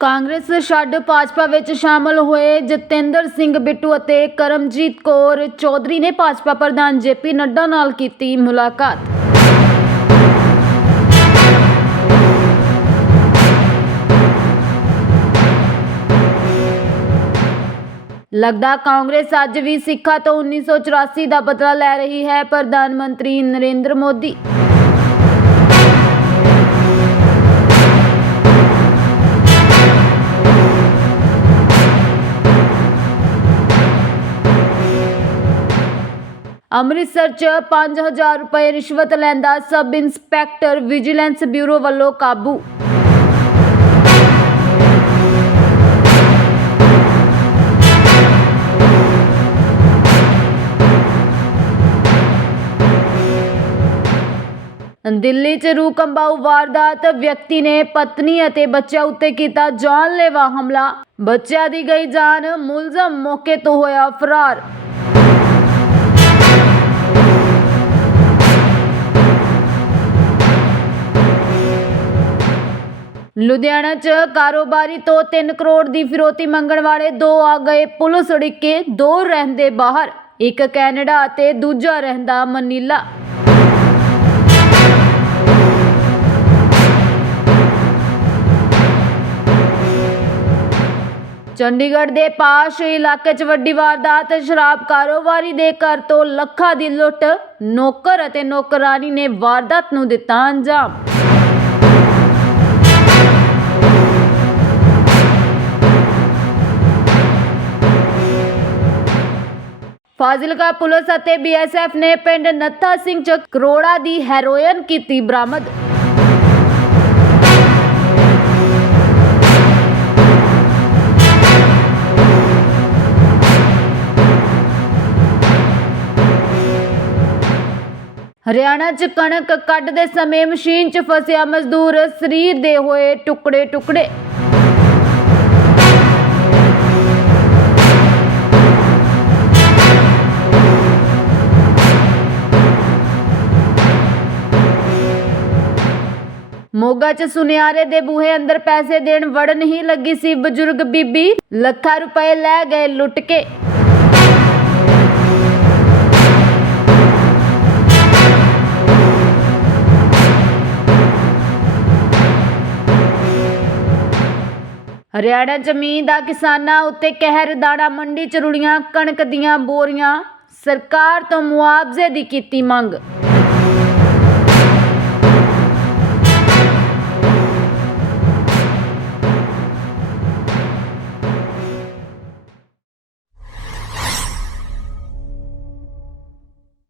ਕਾਂਗਰਸ ਛੱਡ ਭਾਜਪਾ ਵਿੱਚ ਸ਼ਾਮਲ ਹੋਏ ਜਤਿੰਦਰ ਸਿੰਘ ਬਿੱਟੂ ਅਤੇ ਕਰਮਜੀਤ ਕੌਰ ਚੌਧਰੀ ਨੇ ਭਾਜਪਾ ਪ੍ਰਧਾਨ ਜੇਪੀ ਨੱਡਾ ਨਾਲ ਕੀਤੀ ਮੁਲਾਕਾਤ। ਲੱਗਦਾ ਕਾਂਗਰਸ ਅੱਜ ਵੀ ਸਿੱਖਾਂ ਤੋਂ 1984 ਦਾ ਬਦਲਾ ਲੈ ਰਹੀ ਹੈ ਪ੍ਰਧਾਨ ਮੰਤਰੀ ਨਰਿੰਦਰ ਮੋਦੀ। ਅੰਮ੍ਰਿਤਸਰ 'ਚ 5000 ਰੁਪਏ ਰਿਸ਼ਵਤ ਲੈਂਦਾ ਸਬ ਇੰਸਪੈਕਟਰ ਵਿਜੀਲੈਂਸ ਬਿਊਰੋ ਵੱਲੋਂ ਕਾਬੂ। ਦਿੱਲੀ 'ਚ ਰੂਹ ਕੰਬਾਊ ਵਾਰਦਾਤ, ਵਿਅਕਤੀ ਨੇ ਪਤਨੀ ਅਤੇ ਬੱਚਿਆਂ ਉੱਤੇ ਕੀਤਾ ਜਾਨਲੇਵਾ ਹਮਲਾ। ਬੱਚਿਆਂ ਦੀ ਗਈ ਜਾਨ ਮੁਲਜ਼ਮ ਮੌਕੇ ਤੋਂ ਹੋਇਆ ਫਰਾਰ। ਲੁਧਿਆਣਾ 'ਚ ਕਾਰੋਬਾਰੀ ਤੋਂ 3 ਕਰੋੜ ਦੀ ਫਿਰੋਤੀ ਮੰਗਣ ਵਾਲੇ ਦੋ ਆ ਗਏ ਪੁਲਿਸ ਅੜਿੱਕੇ ਦੋ ਰਹਿੰਦੇ ਬਾਹਰ, ਇੱਕ ਕੈਨੇਡਾ ਅਤੇ ਦੂਜਾ ਰਹਿੰਦਾ ਮਨੀਲਾ। ਚੰਡੀਗੜ੍ਹ ਦੇ ਪਾਸ਼ ਇਲਾਕੇ 'ਚ ਵੱਡੀ ਵਾਰਦਾਤ, ਸ਼ਰਾਬ ਕਾਰੋਬਾਰੀ ਦੇ ਘਰ ਤੋਂ ਲੱਖਾਂ ਦੀ ਲੁੱਟ, ਨੌਕਰ ਅਤੇ ਨੌਕਰਾਨੀ ਨੇ ਵਾਰਦਾਤ ਨੂੰ ਦਿੱਤਾ ਅੰਜਾਮ। ਫਾਜ਼ਿਲਕਾ ਪੁਲਿਸ ਅਤੇ ਬੀਐਸਐਫ ਨੇ ਪਿੰਡ ਨੱਥਾ ਸਿੰਘ 'ਚ ਕਰੋੜਾਂ ਦੀ ਹੈਰੋਇਨ ਕੀਤੀ ਬਰਾਮਦ। ਹਰਿਆਣਾ 'ਚ ਕਣਕ ਕੱਢਦੇ ਸਮੇਂ ਮਸ਼ੀਨ 'ਚ ਫਸਿਆ ਮਜ਼ਦੂਰ ਸਰੀਰ ਦੇ ਹੋਏ ਟੁਕੜੇ ਟੁਕੜੇ ਮੋਗਾ 'ਚ ਸੁਨਿਆਰੇ ਦੇ ਬੂਹੇ ਅੰਦਰ ਪੈਸੇ ਦੇਣ ਵੜਨ ਹੀ ਲੱਗੀ ਸੀ ਬਜ਼ੁਰਗ ਬੀਬੀ। ਲੱਖਾਂ ਰੁਪਏ ਲੈ ਗਏ ਲੁੱਟ ਕੇ। ਹਰਿਆਣਾ ਜ਼ਮੀਨ ਦਾ ਕਿਸਾਨਾਂ ਉੱਤੇ ਕਹਿਰ ਦਾਣਾ, ਮੰਡੀ ਚ ਰੁੜੀਆਂ, ਕਣਕ ਦੀਆਂ ਬੋਰੀਆਂ। ਸਰਕਾਰ ਤੋਂ ਮੁਆਵਜ਼ੇ ਦੀ ਕੀਤੀ ਮੰਗ।